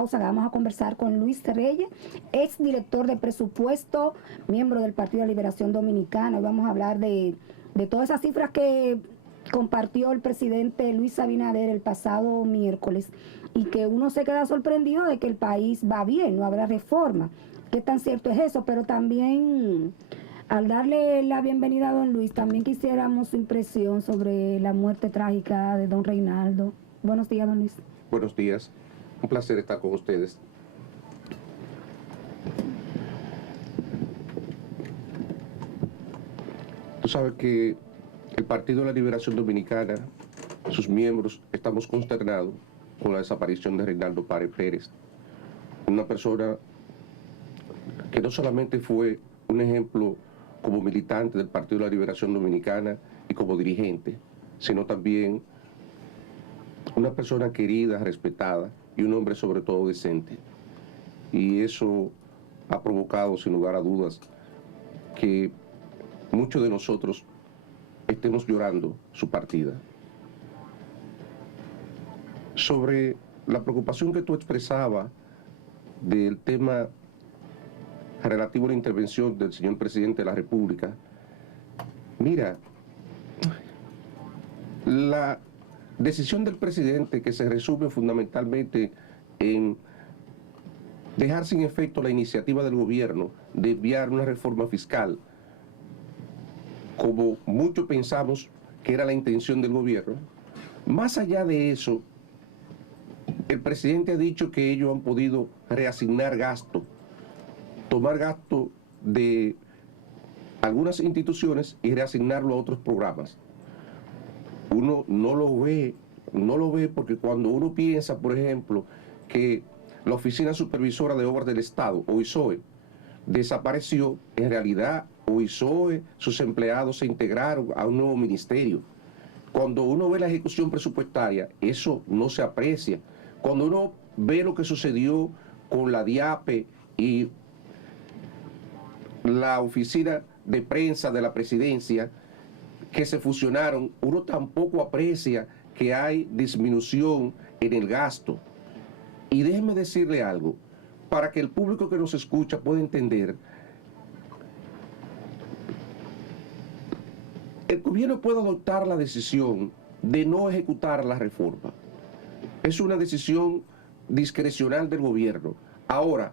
pausa que vamos a conversar con Luis Reyes, ex director de presupuesto, miembro del Partido de Liberación Dominicana. Hoy vamos a hablar de todas esas cifras que compartió el presidente Luis Abinader el pasado miércoles y que uno se queda sorprendido de que el país va bien, no habrá reforma. ¿Qué tan cierto es eso? Pero también, al darle la bienvenida a don Luis, también quisiéramos su impresión sobre la muerte trágica de don Reinaldo. Buenos días, don Luis. Buenos días, un placer estar con ustedes. Tú sabes que el Partido de la Liberación Dominicana, sus miembros, estamos consternados con la desaparición de Reinaldo Páez Pérez, una persona que no solamente fue un ejemplo como militante del Partido de la Liberación Dominicana y como dirigente, sino también una persona querida, respetada y un hombre sobre todo decente. Y eso ha provocado, sin lugar a dudas, que muchos de nosotros estemos llorando su partida. Sobre la preocupación que tú expresabas del tema relativo a la intervención del señor presidente de la República, mira, la decisión del presidente, que se resume fundamentalmente en dejar sin efecto la iniciativa del gobierno de enviar una reforma fiscal, como muchos pensamos que era la intención del gobierno. Más allá de eso, el presidente ha dicho que ellos han podido reasignar gasto, tomar gasto de algunas instituciones y reasignarlo a otros programas. Uno no lo ve porque cuando uno piensa, por ejemplo, que la Oficina Supervisora de Obras del Estado, OISOE, desapareció, en realidad OISOE, sus empleados se integraron a un nuevo ministerio. Cuando uno ve la ejecución presupuestaria, eso no se aprecia. Cuando uno ve lo que sucedió con la DIAPE y la Oficina de Prensa de la Presidencia, que se fusionaron, uno tampoco aprecia que hay disminución en el gasto. Y déjeme decirle algo, para que el público que nos escucha pueda entender. El gobierno puede adoptar la decisión de no ejecutar la reforma. Es una decisión discrecional del gobierno. Ahora,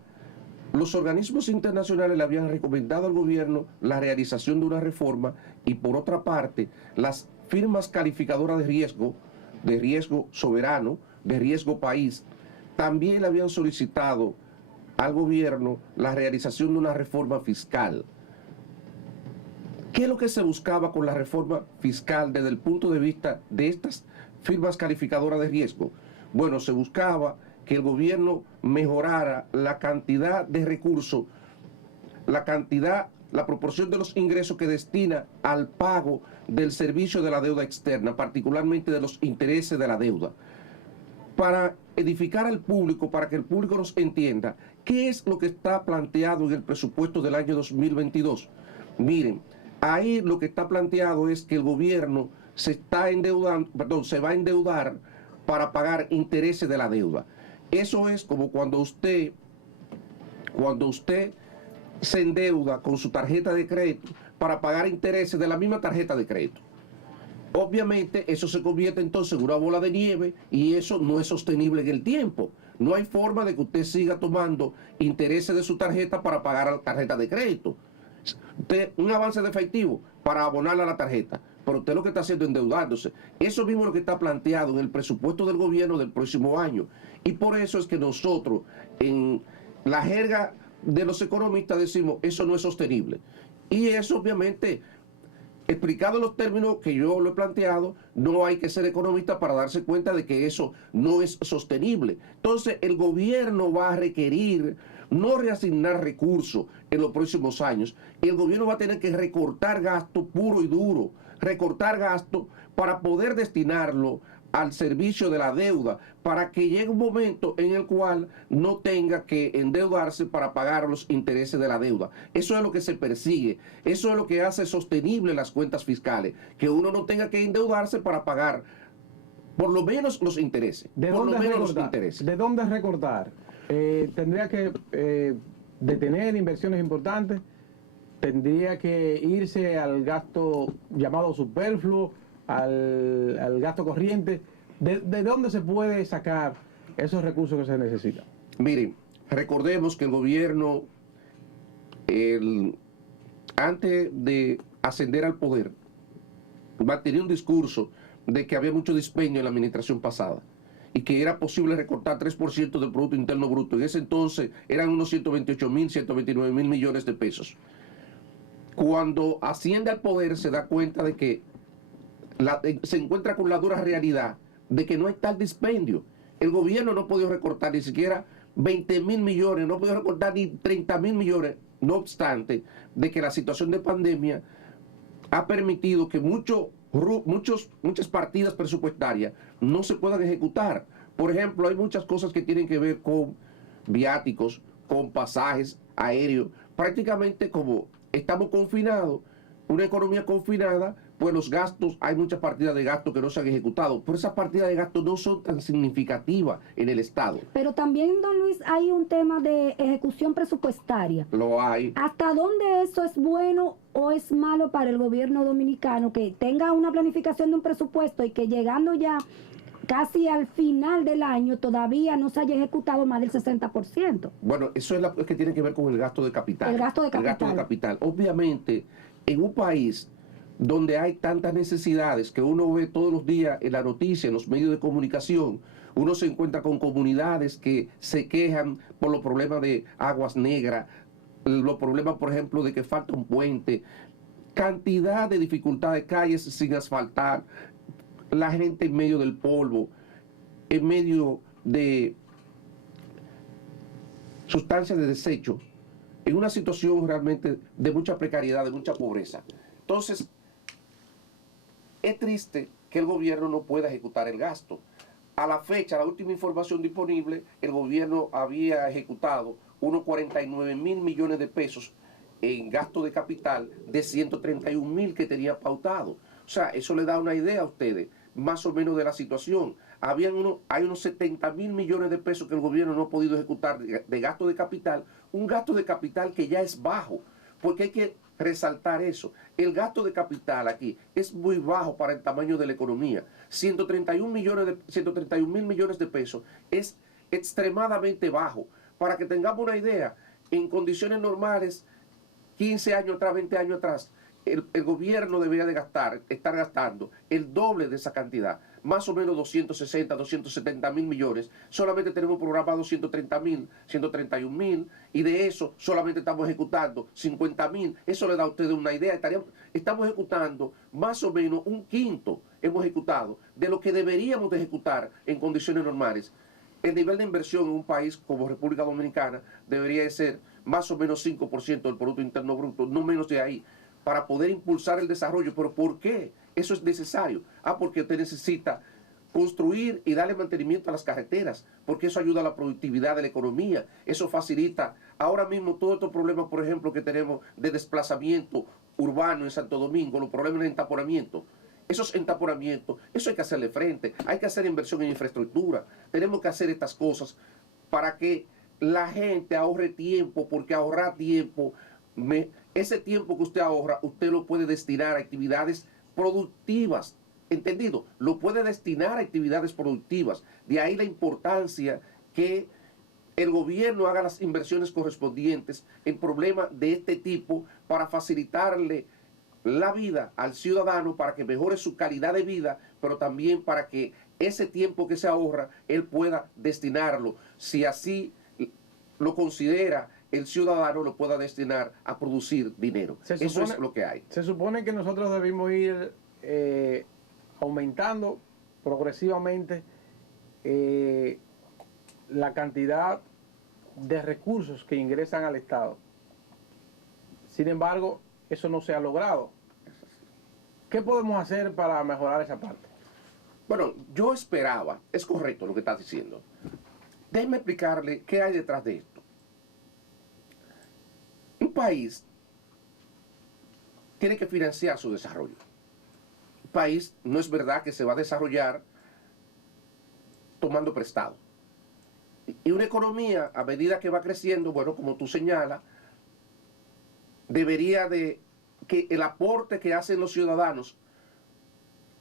los organismos internacionales le habían recomendado al gobierno la realización de una reforma y, por otra parte, las firmas calificadoras de riesgo soberano, de riesgo país, también le habían solicitado al gobierno la realización de una reforma fiscal. ¿Qué es lo que se buscaba con la reforma fiscal desde el punto de vista de estas firmas calificadoras de riesgo? Bueno, se buscaba que el gobierno mejorara la cantidad de recursos, la proporción de los ingresos que destina al pago del servicio de la deuda externa, particularmente de los intereses de la deuda, para edificar al público, para que el público nos entienda qué es lo que está planteado en el presupuesto del año 2022. Miren, ahí lo que está planteado es que el gobierno se va a endeudar para pagar intereses de la deuda. Eso es como cuando usted se endeuda con su tarjeta de crédito para pagar intereses de la misma tarjeta de crédito. Obviamente eso se convierte entonces en una bola de nieve y eso no es sostenible en el tiempo. No hay forma de que usted siga tomando intereses de su tarjeta para pagar la tarjeta de crédito. Un avance de efectivo para abonarle a la tarjeta, pero usted lo que está haciendo es endeudándose. Eso mismo es lo que está planteado en el presupuesto del gobierno del próximo año. Y por eso es que nosotros, en la jerga de los economistas, decimos eso no es sostenible. Y eso obviamente, explicado en los términos que yo lo he planteado, no hay que ser economista para darse cuenta de que eso no es sostenible. Entonces el gobierno va a requerir no reasignar recursos en los próximos años. El gobierno va a tener que recortar gasto puro y duro, recortar gasto para poder destinarlo al servicio de la deuda, para que llegue un momento en el cual no tenga que endeudarse para pagar los intereses de la deuda. Eso es lo que se persigue, eso es lo que hace sostenible las cuentas fiscales, que uno no tenga que endeudarse para pagar por lo menos los intereses. ¿De dónde recortar? Tendría que detener inversiones importantes, tendría que irse al gasto llamado superfluo, al gasto corriente. ¿De dónde se puede sacar esos recursos que se necesitan? Miren, recordemos que el gobierno, antes de ascender al poder, mantenía un discurso de que había mucho dispendio en la administración pasada y que era posible recortar 3% del Producto Interno Bruto. En ese entonces eran unos 128.000, 129.000 millones de pesos. Cuando asciende al poder se da cuenta de que se encuentra con la dura realidad de que no hay tal dispendio. El gobierno no ha podido recortar ni siquiera 20.000 millones, no ha podido recortar ni 30.000 millones, no obstante de que la situación de pandemia ha permitido que muchas partidas presupuestarias no se puedan ejecutar. Por ejemplo, hay muchas cosas que tienen que ver con viáticos, con pasajes aéreos. Prácticamente como estamos confinados, una economía confinada, pues los gastos, hay muchas partidas de gasto que no se han ejecutado, pero esas partidas de gasto no son tan significativas en el Estado. Pero también, don Luis, hay un tema de ejecución presupuestaria. Lo hay. ¿Hasta dónde eso es bueno o es malo para el gobierno dominicano que tenga una planificación de un presupuesto y que llegando ya casi al final del año todavía no se haya ejecutado más del 60%? Bueno, eso es que tiene que ver con el gasto de capital. El gasto de capital. El gasto de capital. Obviamente, en un país donde hay tantas necesidades que uno ve todos los días en la noticia, en los medios de comunicación, uno se encuentra con comunidades que se quejan por los problemas de aguas negras, los problemas, por ejemplo, de que falta un puente, cantidad de dificultades, calles sin asfaltar, la gente en medio del polvo, en medio de sustancias de desecho, en una situación realmente de mucha precariedad, de mucha pobreza. Entonces, es triste que el gobierno no pueda ejecutar el gasto. A la fecha, la última información disponible, el gobierno había ejecutado unos 49.000 millones de pesos en gasto de capital de 131.000 que tenía pautado. O sea, eso le da una idea a ustedes, más o menos de la situación. Hay unos 70.000 millones de pesos que el gobierno no ha podido ejecutar de gasto de capital, un gasto de capital que ya es bajo, porque hay que resaltar eso. El gasto de capital aquí es muy bajo para el tamaño de la economía. 131.000 millones de pesos es extremadamente bajo. Para que tengamos una idea, en condiciones normales, 15 años atrás, 20 años atrás, el gobierno debería de estar gastando el doble de esa cantidad, más o menos 260, 270.000 millones. Solamente tenemos programados 130.000, 131.000, y de eso solamente estamos ejecutando 50.000. Eso le da a ustedes una idea. Estamos ejecutando más o menos un quinto, hemos ejecutado, de lo que deberíamos de ejecutar en condiciones normales. El nivel de inversión en un país como República Dominicana debería de ser más o menos 5% del Producto Interno Bruto, no menos de ahí, para poder impulsar el desarrollo. ¿Pero por qué eso es necesario? Porque usted necesita construir y darle mantenimiento a las carreteras, porque eso ayuda a la productividad de la economía, eso facilita. Ahora mismo todos estos problemas, por ejemplo, que tenemos de desplazamiento urbano en Santo Domingo, los problemas de entaponamiento, esos entaponamientos, eso hay que hacerle frente, hay que hacer inversión en infraestructura, tenemos que hacer estas cosas para que la gente ahorre tiempo, porque ahorrar tiempo, ese tiempo que usted ahorra, usted lo puede destinar a actividades productivas, ¿entendido? Lo puede destinar a actividades productivas. De ahí la importancia que el gobierno haga las inversiones correspondientes en problemas de este tipo para facilitarle la vida al ciudadano, para que mejore su calidad de vida, pero también para que ese tiempo que se ahorra, él pueda destinarlo, si así lo considera, el ciudadano lo pueda destinar a producir dinero. Eso es lo que hay. Se supone que nosotros debemos ir aumentando progresivamente la cantidad de recursos que ingresan al Estado. Sin embargo, eso no se ha logrado. ¿Qué podemos hacer para mejorar esa parte? Bueno, yo esperaba, es correcto lo que estás diciendo. Déjeme explicarle qué hay detrás de esto. Un país tiene que financiar su desarrollo. Un país no es verdad que se va a desarrollar tomando prestado. Y una economía, a medida que va creciendo, bueno, como tú señalas, debería de que el aporte que hacen los ciudadanos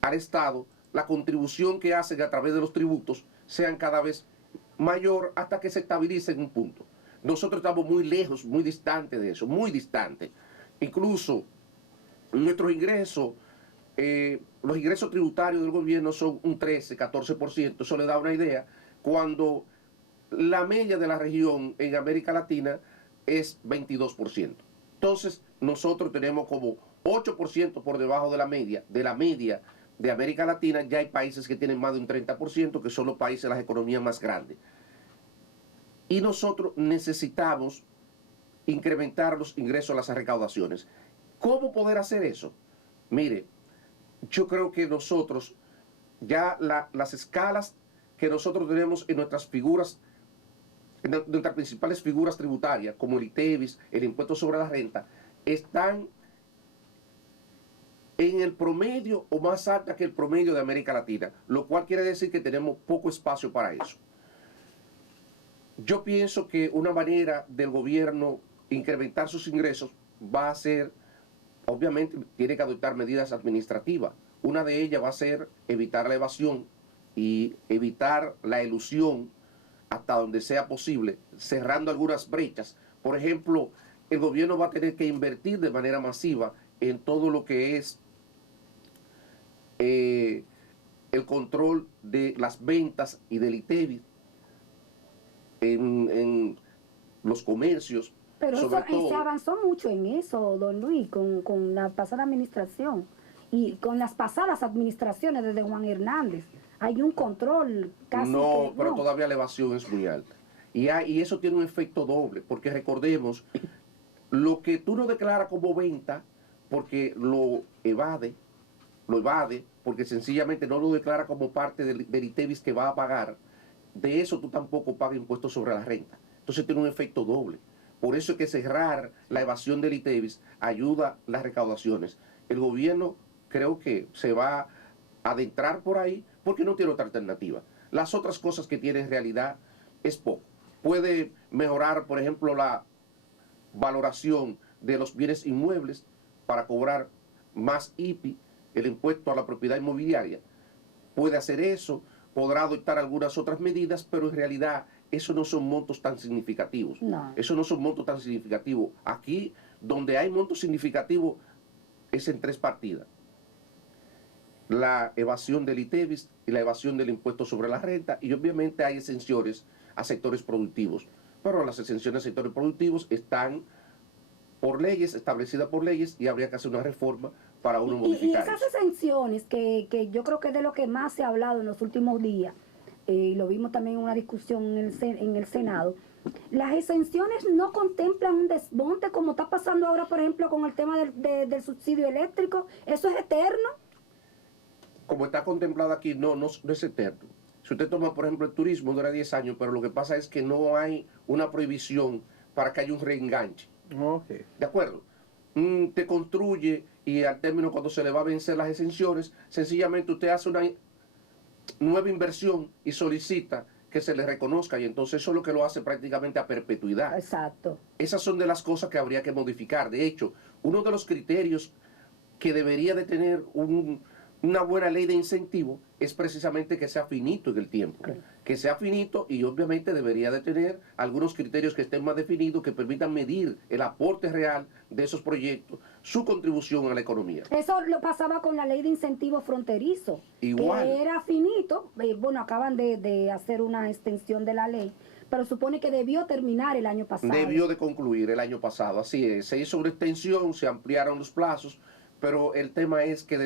al Estado, la contribución que hacen a través de los tributos, sean cada vez mayor hasta que se estabilice en un punto. Nosotros estamos muy lejos, muy distantes de eso, muy distantes. Incluso nuestros ingresos, los ingresos tributarios del gobierno son un 13, 14%, eso le da una idea, cuando la media de la región en América Latina es 22%. Entonces, nosotros tenemos como 8% por debajo de la media de América Latina. Ya hay países que tienen más de un 30%, que son los países de las economías más grandes. Y nosotros necesitamos incrementar los ingresos, las recaudaciones. ¿Cómo poder hacer eso? Mire, yo creo que nosotros, ya las escalas que nosotros tenemos en nuestras figuras, en nuestras principales figuras tributarias, como el ITEVIS, el impuesto sobre la renta, están en el promedio o más alta que el promedio de América Latina, lo cual quiere decir que tenemos poco espacio para eso. Yo pienso que una manera del gobierno incrementar sus ingresos va a ser, obviamente, tiene que adoptar medidas administrativas. Una de ellas va a ser evitar la evasión y evitar la elusión hasta donde sea posible, cerrando algunas brechas. Por ejemplo, el gobierno va a tener que invertir de manera masiva en todo lo que es el control de las ventas y del ITEVIS en los comercios. Pero sobre eso, todo, se avanzó mucho en eso, don Luis, con la pasada administración y con las pasadas administraciones desde Juan Hernández. Hay un control casi no, que, pero no. todavía la evasión es muy alta. Y eso tiene un efecto doble, porque recordemos, lo que tú no declaras como venta, porque lo evade, porque sencillamente no lo declara como parte del ITEVIS que va a pagar, de eso tú tampoco pagas impuestos sobre la renta. Entonces tiene un efecto doble. Por eso es que cerrar la evasión del ITEVIS ayuda las recaudaciones. El gobierno creo que se va a adentrar por ahí porque no tiene otra alternativa. Las otras cosas que tiene en realidad es poco. Puede mejorar, por ejemplo, la valoración de los bienes inmuebles para cobrar más IPI, el impuesto a la propiedad inmobiliaria. Puede hacer eso, podrá adoptar algunas otras medidas, pero en realidad eso no son montos tan significativos. No. Eso no son montos tan significativos. Aquí, donde hay montos significativos, es en tres partidas: la evasión del ITEVIS y la evasión del impuesto sobre la renta, y obviamente hay exenciones a sectores productivos. Pero las exenciones a sectores productivos están por leyes, establecidas por leyes, y habría que hacer una reforma para uno modificar esas eso. exenciones que yo creo que es de lo que más se ha hablado en los últimos días, y lo vimos también en una discusión en el Senado, las exenciones no contemplan un desmonte como está pasando ahora, por ejemplo, con el tema del subsidio eléctrico. ¿Eso es eterno? Como está contemplado aquí, no es eterno. Si usted toma, por ejemplo, el turismo, dura 10 años, pero lo que pasa es que no hay una prohibición para que haya un reenganche. Okay. ¿De acuerdo? Te construye, y al término, cuando se le va a vencer las exenciones, sencillamente usted hace una nueva inversión y solicita que se le reconozca, y entonces eso es lo que lo hace prácticamente a perpetuidad. Exacto. Esas son de las cosas que habría que modificar. De hecho, uno de los criterios que debería de tener una buena ley de incentivo es precisamente que sea finito en el tiempo. Claro. Que sea finito, y obviamente debería de tener algunos criterios que estén más definidos, que permitan medir el aporte real de esos proyectos, su contribución a la economía. Eso lo pasaba con la ley de incentivo fronterizo, Igual. que era finito. Bueno, acaban de hacer una extensión de la ley, pero supone que debió terminar el año pasado. Debió de concluir el año pasado, así es. Se hizo una extensión, se ampliaron los plazos, pero el tema es que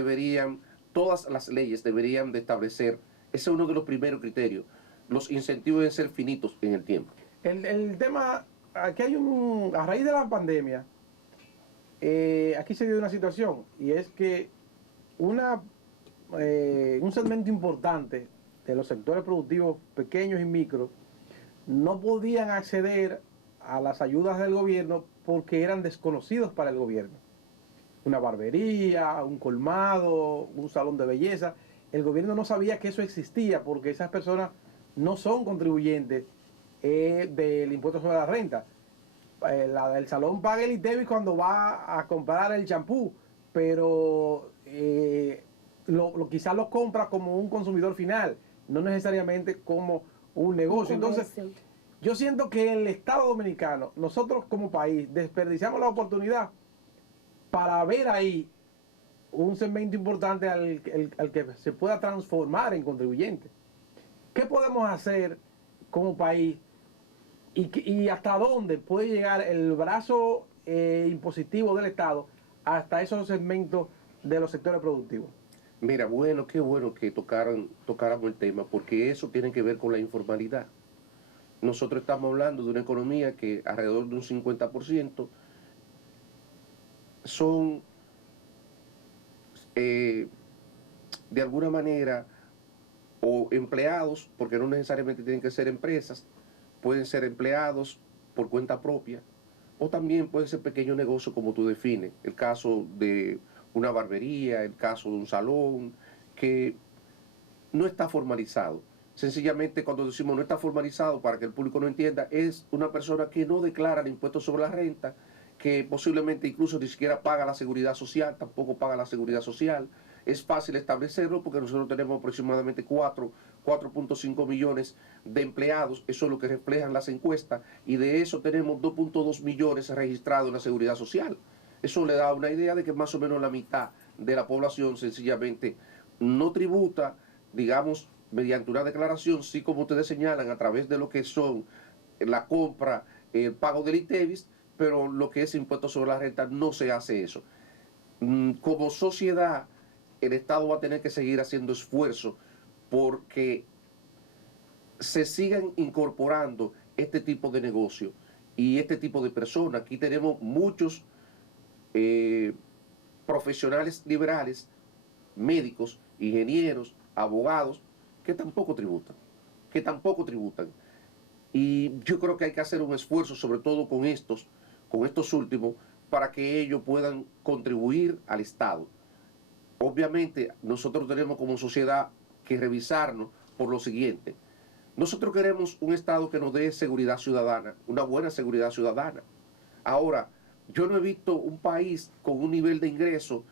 todas las leyes deberían de establecer, ese es uno de los primeros criterios, los incentivos deben ser finitos en el tiempo. El tema, aquí hay a raíz de la pandemia, aquí se dio una situación, y es que un segmento importante de los sectores productivos pequeños y micros no podían acceder a las ayudas del gobierno porque eran desconocidos para el gobierno. Una barbería, un colmado, un salón de belleza. El gobierno no sabía que eso existía porque esas personas no son contribuyentes es del impuesto sobre la renta. La del salón paga el ITEVIS cuando va a comprar el champú, pero quizás lo compra como un consumidor final, no necesariamente como un negocio. Entonces, yo siento que en el Estado Dominicano, nosotros como país, desperdiciamos la oportunidad para ver ahí un segmento importante al que se pueda transformar en contribuyente. ¿Qué podemos hacer como país y hasta dónde puede llegar el brazo impositivo del Estado hasta esos segmentos de los sectores productivos? Mira, bueno, qué bueno que tocáramos el tema, porque eso tiene que ver con la informalidad. Nosotros estamos hablando de una economía que alrededor de un 50% son, de alguna manera, o empleados, porque no necesariamente tienen que ser empresas, pueden ser empleados por cuenta propia, o también pueden ser pequeños negocios como tú defines, el caso de una barbería, el caso de un salón, que no está formalizado. Sencillamente, cuando decimos no está formalizado, para que el público no entienda, es una persona que no declara el impuesto sobre la renta, que posiblemente incluso ni siquiera paga la seguridad social, tampoco paga la seguridad social. Es fácil establecerlo porque nosotros tenemos aproximadamente 4.5 millones de empleados, eso es lo que reflejan las encuestas, y de eso tenemos 2.2 millones registrados en la seguridad social. Eso le da una idea de que más o menos la mitad de la población sencillamente no tributa, digamos, mediante una declaración, sí, como ustedes señalan, a través de lo que son la compra, el pago del ITEVIS, pero lo que es impuesto sobre la renta no se hace eso. Como sociedad, el Estado va a tener que seguir haciendo esfuerzos porque se sigan incorporando este tipo de negocio y este tipo de personas. Aquí tenemos muchos profesionales liberales, médicos, ingenieros, abogados, que tampoco tributan. Y yo creo que hay que hacer un esfuerzo, sobre todo con estos últimos, para que ellos puedan contribuir al Estado. Obviamente, nosotros tenemos como sociedad que revisarnos por lo siguiente. Nosotros queremos un Estado que nos dé seguridad ciudadana, una buena seguridad ciudadana. Ahora, yo no he visto un país con un nivel de ingreso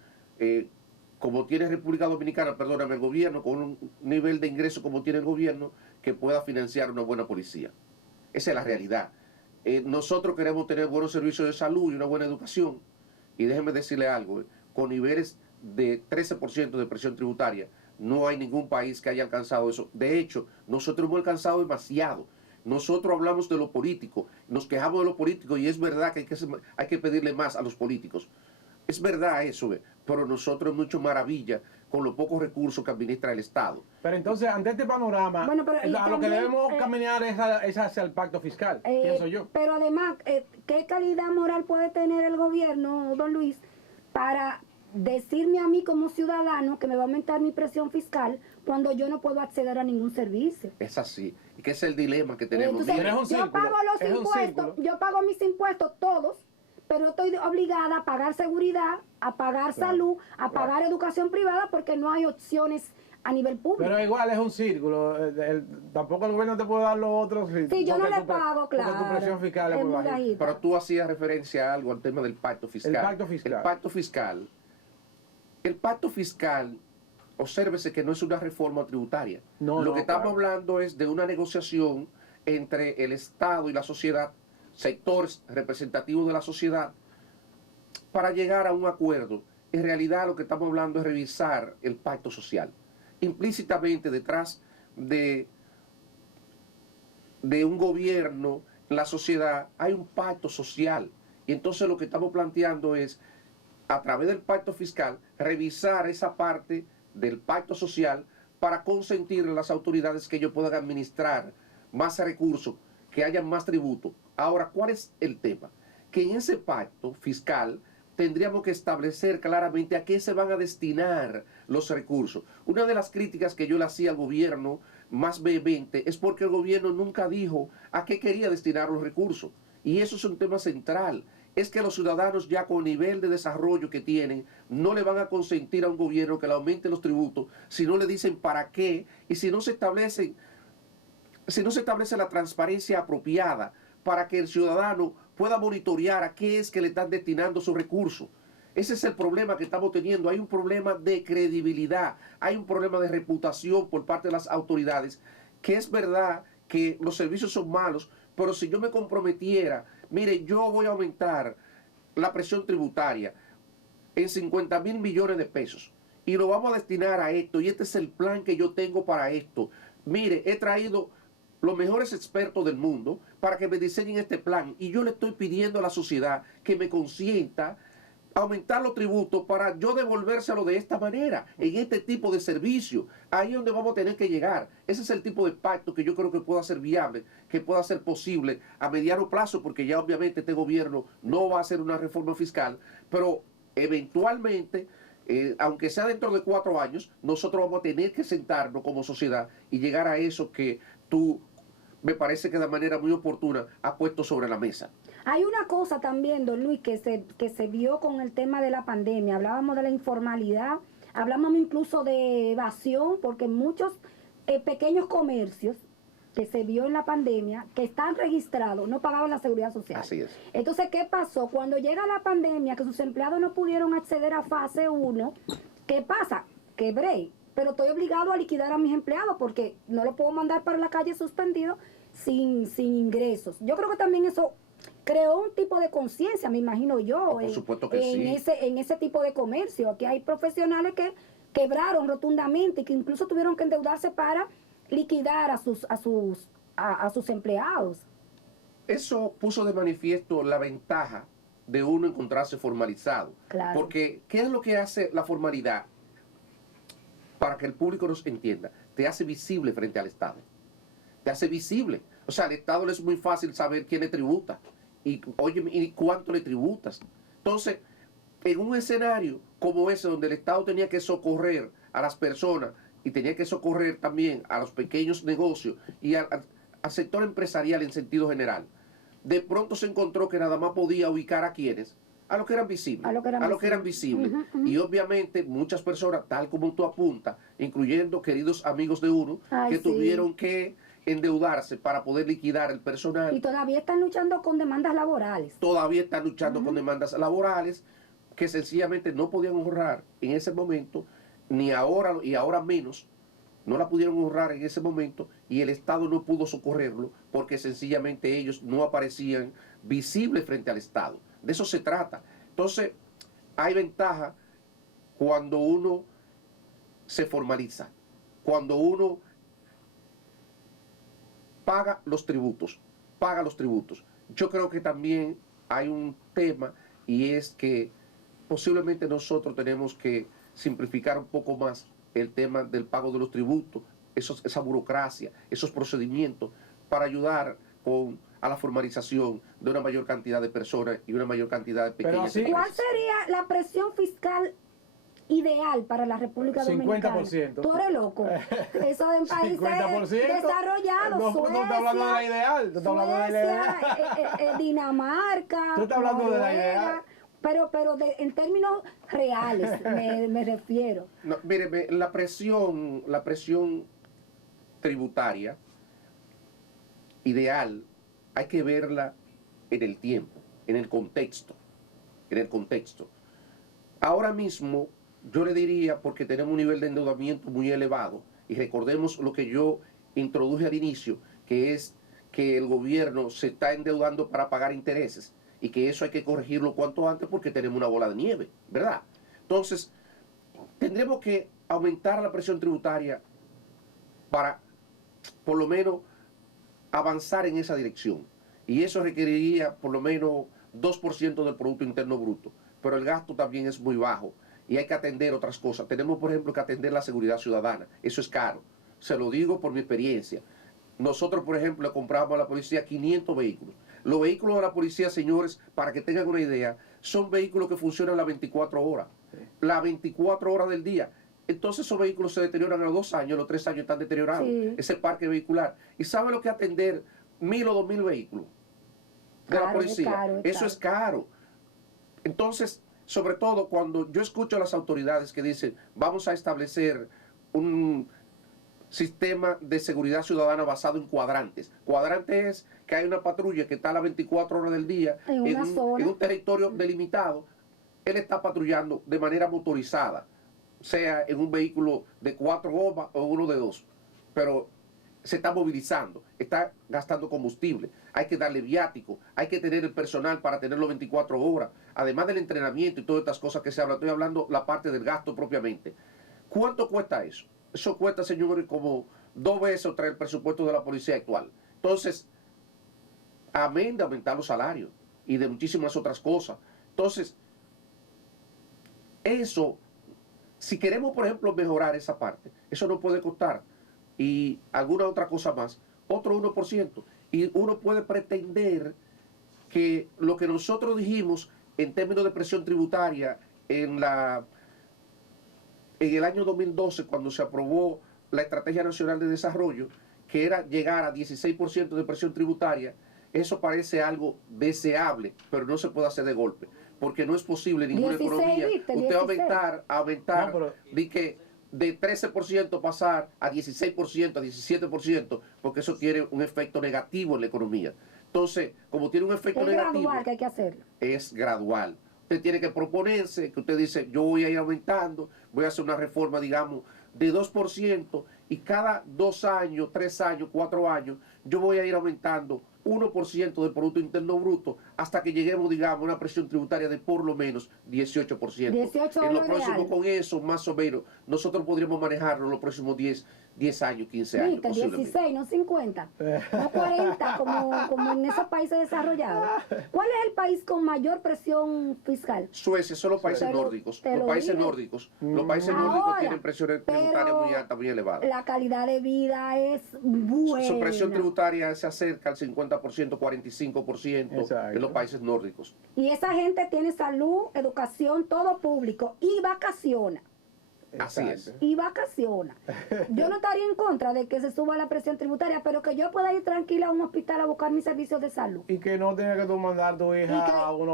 como tiene República Dominicana, perdóname, el gobierno, con un nivel de ingreso como tiene el gobierno, que pueda financiar una buena policía. Esa es la realidad. Nosotros queremos tener buenos servicios de salud y una buena educación. Y déjenme decirle algo, con niveles de 13% de presión tributaria, no hay ningún país que haya alcanzado eso. De hecho, nosotros hemos alcanzado demasiado. Nosotros hablamos de lo político, nos quejamos de lo político y es verdad que hay que pedirle más a los políticos. Es verdad eso, pero nosotros hemos hecho maravilla con los pocos recursos que administra el Estado. Pero entonces, ante este panorama, bueno, pero, a lo que debemos caminar es hacia el pacto fiscal, pienso yo. Pero además, ¿qué calidad moral puede tener el gobierno, don Luis, para decirme a mí como ciudadano que me va a aumentar mi presión fiscal cuando yo no puedo acceder a ningún servicio? Es así, y que es el dilema que tenemos. Entonces, yo pago los impuestos, yo pago mis impuestos todos, pero estoy obligada a pagar seguridad, a pagar salud, a pagar educación privada porque no hay opciones a nivel público. Pero igual es un círculo, tampoco el gobierno te puede dar los otros. Sí, yo no le pago, claro. Porque tu presión fiscal es muy bajita. Pero tú hacías referencia a algo, al tema del pacto fiscal. El pacto fiscal, obsérvese que no es una reforma tributaria. Lo que estamos hablando es de una negociación entre el Estado y la sociedad, sectores representativos de la sociedad, para llegar a un acuerdo. En realidad lo que estamos hablando es revisar el pacto social. Implícitamente detrás de un gobierno, en la sociedad, hay un pacto social. Y entonces lo que estamos planteando es, a través del pacto fiscal, revisar esa parte del pacto social para consentir a las autoridades que ellos puedan administrar más recursos, que haya más tributo. Ahora, ¿cuál es el tema? Que en ese pacto fiscal tendríamos que establecer claramente a qué se van a destinar los recursos. Una de las críticas que yo le hacía al gobierno más vehemente es porque el gobierno nunca dijo a qué quería destinar los recursos. Y eso es un tema central. Es que los ciudadanos ya con el nivel de desarrollo que tienen no le van a consentir a un gobierno que le aumente los tributos si no le dicen para qué y si no se establecen si no se establece la transparencia apropiada para que el ciudadano pueda monitorear a qué es que le están destinando sus recursos. Ese es el problema que estamos teniendo. Hay un problema de credibilidad, hay un problema de reputación por parte de las autoridades, que es verdad que los servicios son malos, pero si yo me comprometiera, mire, yo voy a aumentar la presión tributaria en 50.000 millones de pesos y lo vamos a destinar a esto, y este es el plan que yo tengo para esto. Mire, he traído los mejores expertos del mundo para que me diseñen este plan, y yo le estoy pidiendo a la sociedad que me consienta aumentar los tributos para yo devolvérselo de esta manera, en este tipo de servicio. Ahí es donde vamos a tener que llegar. Ese es el tipo de pacto que yo creo que pueda ser viable, que pueda ser posible a mediano plazo, porque ya obviamente este gobierno no va a hacer una reforma fiscal, pero eventualmente, aunque sea dentro de 4 años, nosotros vamos a tener que sentarnos como sociedad y llegar a eso que tú, me parece que de manera muy oportuna, has puesto sobre la mesa. Hay una cosa también, don Luis, que se vio con el tema de la pandemia. Hablábamos de la informalidad, hablamos incluso de evasión, porque muchos pequeños comercios que se vio en la pandemia, que están registrados, no pagaban la seguridad social. Así es. Entonces, ¿qué pasó? Cuando llega la pandemia, que sus empleados no pudieron acceder a fase 1, ¿qué pasa? Quebré, pero estoy obligado a liquidar a mis empleados porque no lo puedo mandar para la calle suspendido sin ingresos. Yo creo que también eso creó un tipo de conciencia, me imagino yo, Por supuesto que sí. en ese tipo de comercio. Aquí hay profesionales que quebraron rotundamente y que incluso tuvieron que endeudarse para liquidar a sus empleados. Eso puso de manifiesto la ventaja de uno encontrarse formalizado. Claro. Porque, ¿qué es lo que hace la formalidad? Para que el público nos entienda, te hace visible frente al Estado. Te hace visible. O sea, al Estado le es muy fácil saber quién le tributa y, oye, y cuánto le tributas. Entonces, en un escenario como ese, donde el Estado tenía que socorrer a las personas y tenía que socorrer también a los pequeños negocios y al sector empresarial en sentido general, de pronto se encontró que nada más podía ubicar a quienes, a los que eran visibles, a los que eran visibles. Y obviamente muchas personas, tal como tú apuntas, incluyendo queridos amigos de uno, que tuvieron que endeudarse para poder liquidar el personal. Y todavía están luchando con demandas laborales. Todavía están luchando con demandas laborales que sencillamente no podían ahorrar en ese momento, ni ahora, y ahora menos, no la pudieron ahorrar en ese momento, y el Estado no pudo socorrerlo porque sencillamente ellos no aparecían visibles frente al Estado. De eso se trata. Entonces, hay ventaja cuando uno se formaliza, cuando uno paga los tributos. Yo creo que también hay un tema, y es que posiblemente nosotros tenemos que simplificar un poco más el tema del pago de los tributos, esa burocracia, esos procedimientos, para ayudar a la formalización de una mayor cantidad de personas y una mayor cantidad de pequeñas empresas. ¿Cuál sería la presión fiscal ideal para la República Dominicana? 50%. Tú eres loco. Eso en países 50%. Desarrollados. No, Suecia, no estás hablando de la ideal. Tú estás hablando de la ideal. Dinamarca. Tú estás hablando Noruega, de la ideal. Pero en términos reales me refiero. No, míreme, la presión tributaria ideal hay que verla en el tiempo, en el contexto. Ahora mismo, yo le diría, porque tenemos un nivel de endeudamiento muy elevado, y recordemos lo que yo introduje al inicio, que es que el gobierno se está endeudando para pagar intereses, y que eso hay que corregirlo cuanto antes porque tenemos una bola de nieve, ¿verdad? Entonces, tendremos que aumentar la presión tributaria para, por lo menos, avanzar en esa dirección. Y eso requeriría, por lo menos, 2% del Producto Interno Bruto. Pero el gasto también es muy bajo y hay que atender otras cosas. Tenemos, por ejemplo, que atender la seguridad ciudadana. Eso es caro. Se lo digo por mi experiencia. Nosotros, por ejemplo, le compramos a la policía 500 vehículos. Los vehículos de la policía, señores, para que tengan una idea, son vehículos que funcionan las 24 horas. Las 24 horas del día. Entonces esos vehículos se deterioran a los 2 años, a los 3 años están deteriorados. Sí. Ese parque vehicular. ¿Y sabe lo que atender 1.000 o 2.000 vehículos de la policía? Eso es caro. Entonces, sobre todo cuando yo escucho a las autoridades que dicen, vamos a establecer sistema de seguridad ciudadana basado en cuadrantes. Cuadrantes es que hay una patrulla que está a las 24 horas del día en un territorio delimitado. Él está patrullando de manera motorizada, sea en un vehículo de 4 gomas o uno de 2, pero se está movilizando, está gastando combustible, hay que darle viático, hay que tener el personal para tenerlo 24 horas, además del entrenamiento y todas estas cosas que se hablan. Estoy hablando la parte del gasto propiamente. ¿Cuánto cuesta eso? Eso cuesta, señores, como 2 veces o 3 el presupuesto de la policía actual. Entonces, amén de aumentar los salarios y de muchísimas otras cosas. Entonces, eso, si queremos, por ejemplo, mejorar esa parte, eso no puede costar, y alguna otra cosa más, otro 1%. Y uno puede pretender que lo que nosotros dijimos en términos de presión tributaria en el año 2012, cuando se aprobó la Estrategia Nacional de Desarrollo, que era llegar a 16% de presión tributaria, eso parece algo deseable, pero no se puede hacer de golpe, porque no es posible en ninguna economía usted aumentar no, de 13% pasar a 16%, a 17%, porque eso tiene un efecto negativo en la economía. Entonces, como tiene un efecto negativo, es gradual, que hay que hacerlo. Es gradual. Usted tiene que proponerse, que usted dice, yo voy a ir aumentando, voy a hacer una reforma, digamos, de 2%, y cada 2 años, 3 años, 4 años, yo voy a ir aumentando 1% del Producto Interno Bruto hasta que lleguemos, digamos, a una presión tributaria de por lo menos 18%. 18 en lo próximo, con eso, más o menos, nosotros podríamos manejarlo en los próximos 10 años, 15 años. 16, no 50, no 40, como en esos países desarrollados. ¿Cuál es el país con mayor presión fiscal? Suecia, son los países nórdicos. Los países nórdicos tienen presiones tributarias muy altas, muy elevadas. La calidad de vida es buena. Su presión tributaria se acerca al 50%, 45% en los países nórdicos. Y esa gente tiene salud, educación, todo público y vacaciona. Así es. Y vacaciona. Yo no estaría en contra de que se suba la presión tributaria, pero que yo pueda ir tranquila a un hospital a buscar mis servicios de salud. Y que no tenga que tú mandar a tu hija a un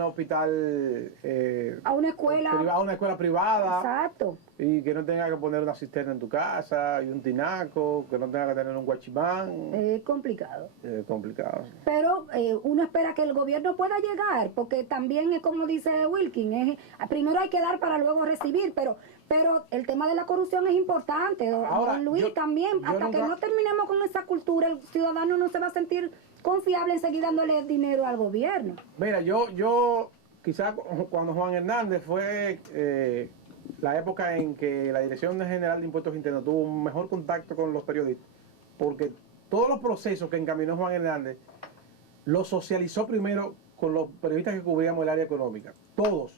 hospital, a una escuela privada. Exacto. Y que no tenga que poner una cisterna en tu casa y un tinaco, que no tenga que tener un guachimán. Es complicado. Es complicado. Pero uno espera que el gobierno pueda llegar, porque también es como dice Wilkin, primero hay que dar para luego recibir, pero el tema de la corrupción es importante, don Luis, también. Hasta que no terminemos con esa cultura, el ciudadano no se va a sentir confiable en seguir dándole dinero al gobierno. Mira, yo quizás cuando Juan Hernández fue la época en que la Dirección General de Impuestos Internos tuvo un mejor contacto con los periodistas, porque todos los procesos que encaminó Juan Hernández los socializó primero con los periodistas que cubríamos el área económica. Todo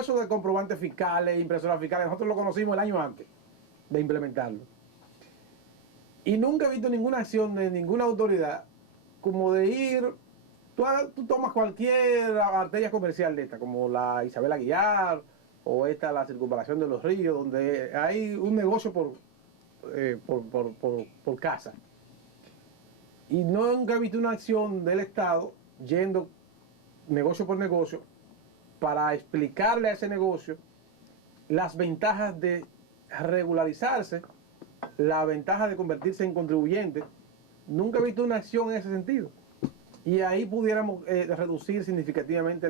eso de comprobantes fiscales, impresoras fiscales, nosotros lo conocimos el año antes de implementarlo. Y nunca he visto ninguna acción de ninguna autoridad como de ir, tú tomas cualquier arteria comercial de esta, como la Isabel Aguilar, o la circunvalación de los ríos, donde hay un negocio por casa. Y nunca he visto una acción del Estado yendo negocio por negocio para explicarle a ese negocio las ventajas de regularizarse, la ventaja de convertirse en contribuyente. Nunca he visto una acción en ese sentido. Y ahí pudiéramos reducir significativamente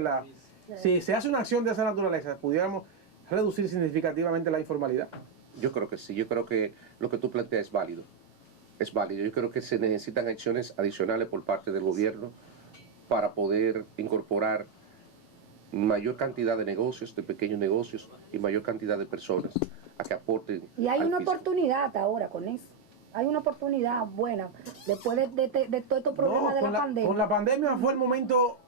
si se hace una acción de esa naturaleza, pudiéramos reducir significativamente la informalidad. Yo creo que sí, yo creo que lo que tú planteas es válido. Es válido. Yo creo que se necesitan acciones adicionales por parte del gobierno para poder incorporar mayor cantidad de negocios, de pequeños negocios y mayor cantidad de personas a que aporten. Y hay una oportunidad ahora con eso. Hay una oportunidad buena después de todos estos problemas de la pandemia. Con la pandemia fue el momento,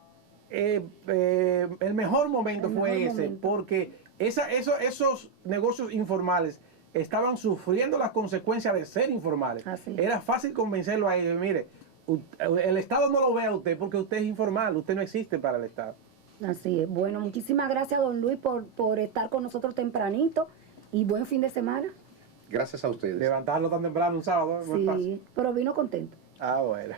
el mejor momento fue ese, porque esos negocios informales estaban sufriendo las consecuencias de ser informales. Era fácil convencerlo a ellos, mire, el Estado no lo ve a usted porque usted es informal, usted no existe para el Estado. Así es. Bueno, muchísimas gracias, don Luis, por estar con nosotros tempranito y buen fin de semana. Gracias a ustedes. Levantarlo tan temprano un sábado. Sí, pero vino contento. Ah, bueno.